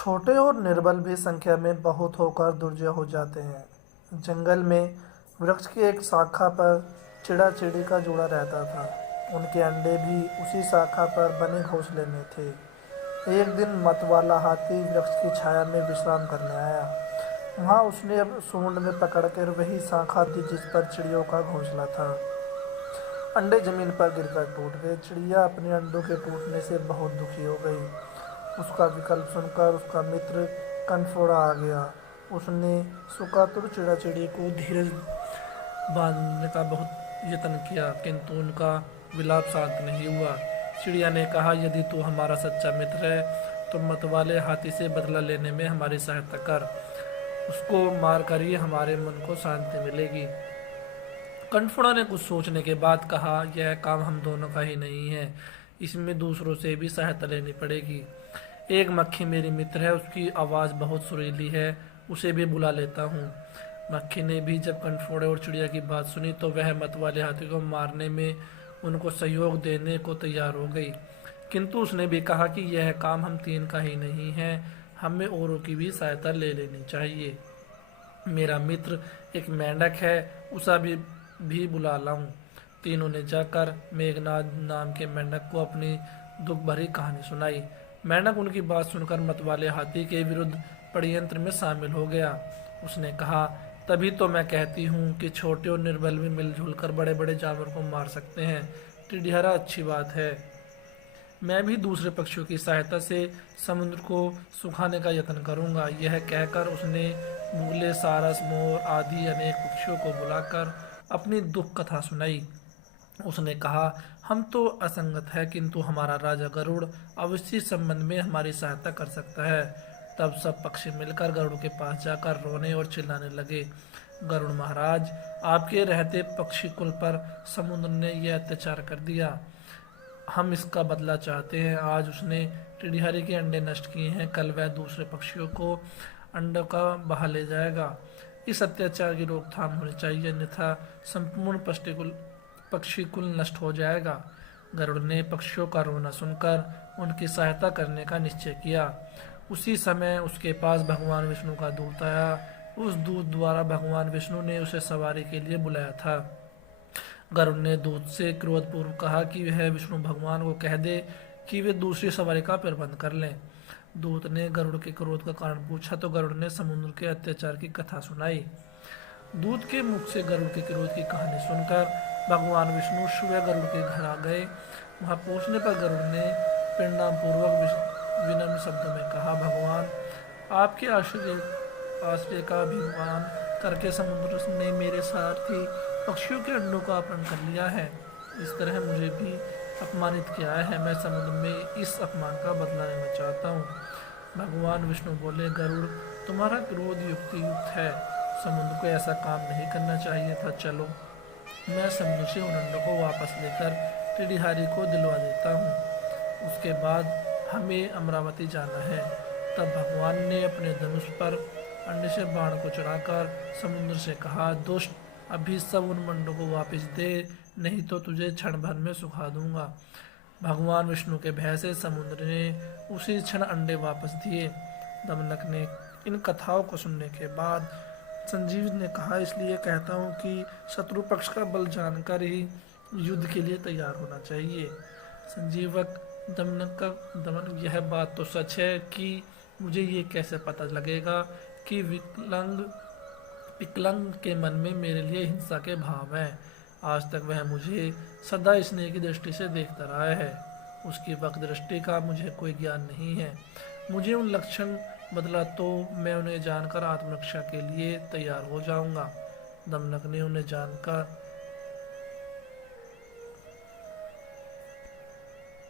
छोटे और निर्बल भी संख्या में बहुत होकर दुर्जय हो जाते हैं। जंगल में वृक्ष की एक शाखा पर चिड़ा चिड़ी का जोड़ा रहता था। उनके अंडे भी उसी शाखा पर बने घोंसले में थे। एक दिन मतवाला हाथी वृक्ष की छाया में विश्राम करने आया। वहां उसने अब सूंड में पकड़कर वही शाखा दी जिस पर चिड़ियों का घोंसला था। अंडे जमीन पर गिरकर टूट गए। चिड़िया अपने अंडों के टूटने से बहुत दुखी हो गई। उसका विकल्प सुनकर उसका मित्र कनफोड़ा आ गया। उसने सुकातुर चिड़ा चिड़ी को धीरज बांधने का बहुत यत्न किया, किंतु उनका विलाप शांत नहीं हुआ। चिड़िया ने कहा, यदि तू हमारा सच्चा मित्र है तो मतवाले हाथी से बदला लेने में हमारी सहायता कर। उसको मार कर ही हमारे मन को शांति मिलेगी। कनफोड़ा ने कुछ सोचने के बाद कहा, यह काम हम दोनों का ही नहीं है, इसमें दूसरों से भी सहायता लेनी पड़ेगी। एक मक्खी मेरी मित्र है, उसकी आवाज़ बहुत सुरीली है, उसे भी बुला लेता हूँ। मक्खी ने भी जब कनफोड़े और चिड़िया की बात सुनी तो वह मतवाले हाथी को मारने में उनको सहयोग देने को तैयार हो गई, किंतु उसने भी कहा कि यह काम हम तीन का ही नहीं है, हमें औरों की भी सहायता ले लेनी चाहिए। मेरा मित्र एक मेंढक है, उसे भी बुला लाऊं। तीनों ने जाकर मेघनाद नाम के मेंढक को अपनी दुख भरी कहानी सुनाई। मेंढक उनकी बात सुनकर मतवाले हाथी के विरुद्ध षड्यंत्र में शामिल हो गया। उसने कहा, तभी तो मैं कहती हूँ कि छोटे और निर्बल भी मिलजुल कर बड़े बड़े जानवर को मार सकते हैं। टिडिहरा अच्छी बात है। मैं भी दूसरे पक्षियों की सहायता से समुद्र को सुखाने का यत्न करूंगा। यह कहकर उसने मुगले, सारस, मोर आदि अनेक पक्षियों को बुलाकर अपनी दुख कथा सुनाई। उसने कहा, हम तो असंगत है, किंतु हमारा राजा गरुड़ अवश्य इस संबंध में हमारी सहायता कर सकता है। तब सब पक्षी मिलकर गरुड़ के पास जाकर रोने और चिल्लाने लगे, गरुड़ महाराज, आपके रहते पक्षी कुल पर समुद्र ने यह अत्याचार कर दिया। हम इसका बदला चाहते हैं। आज उसने टिडिहरी के अंडे नष्ट किए हैं, कल वह दूसरे पक्षियों को अंडों का बहा ले जाएगा। इस अत्याचार की रोकथाम होनी चाहिए, अन्यथा संपूर्ण पक्षी कुल नष्ट हो जाएगा। गरुड़ ने पक्षियों का रोना सुनकर उनकी सहायता करने का निश्चय किया। उसी समय उसके पास भगवान विष्णु का दूत आया। उस दूत द्वारा भगवान विष्णु ने उसे सवारी के लिए बुलाया था। गरुड़ ने दूत से क्रोधपूर्वक कहा कि वह विष्णु भगवान को कह दे कि वे दूसरी सवारी का प्रबंध कर लें। दूत ने गरुड़ के क्रोध का कारण पूछा तो गरुड़ ने समुद्र के अत्याचार की कथा सुनाई। दूत के मुख से गरुड़ के क्रोध की कहानी सुनकर भगवान विष्णु स्वयं गरुड़ के घर आ गए। वहां पहुंचने पर गरुड़ ने प्रणाम पूर्वक विनम्र शब्दों में कहा, भगवान, आपके आश्रय का अभिमान करके समुद्र ने मेरे सारथी पक्षियों के अंडों का अपहरण कर लिया है। इस तरह मुझे भी अपमानित किया है। मैं समुद्र में इस अपमान का बदला लेना चाहता हूँ। भगवान विष्णु बोले, गरुड़, तुम्हारा क्रोध युक्तियुक्त है, समुद्र को ऐसा काम नहीं करना चाहिए था। चलो, मैं समुद्र से उन अंडों को वापस लेकर टिडिहारी को दिलवा देता हूँ। उसके बाद हमें अमरावती जाना है। तब भगवान ने अपने धनुष पर अंडे से बाण को चढ़ाकर समुद्र से कहा, दुष्ट, अभी सब उन अंडों को वापस दे, नहीं तो तुझे क्षण भर में सुखा दूंगा। भगवान विष्णु के भय से समुद्र ने उसी क्षण अंडे वापस दिए। दमनक ने इन कथाओं को सुनने के बाद संजीव ने कहा, इसलिए कहता हूँ कि शत्रु पक्ष का बल जानकर ही युद्ध के लिए तैयार होना चाहिए। संजीवक दमन, यह बात तो सच है कि मुझे ये कैसे पता लगेगा कि विकलांग के मन में मेरे लिए हिंसा के भाव हैं। आज तक वह मुझे सदा स्नेह की दृष्टि से देखता रहा है। उसकी वक्त दृष्टि का मुझे कोई ज्ञान नहीं है। मुझे उन लक्षण बदला तो मैं उन्हें जानकर आत्मरक्षा के लिए तैयार हो जाऊंगा। दमनक ने उन्हें जानकर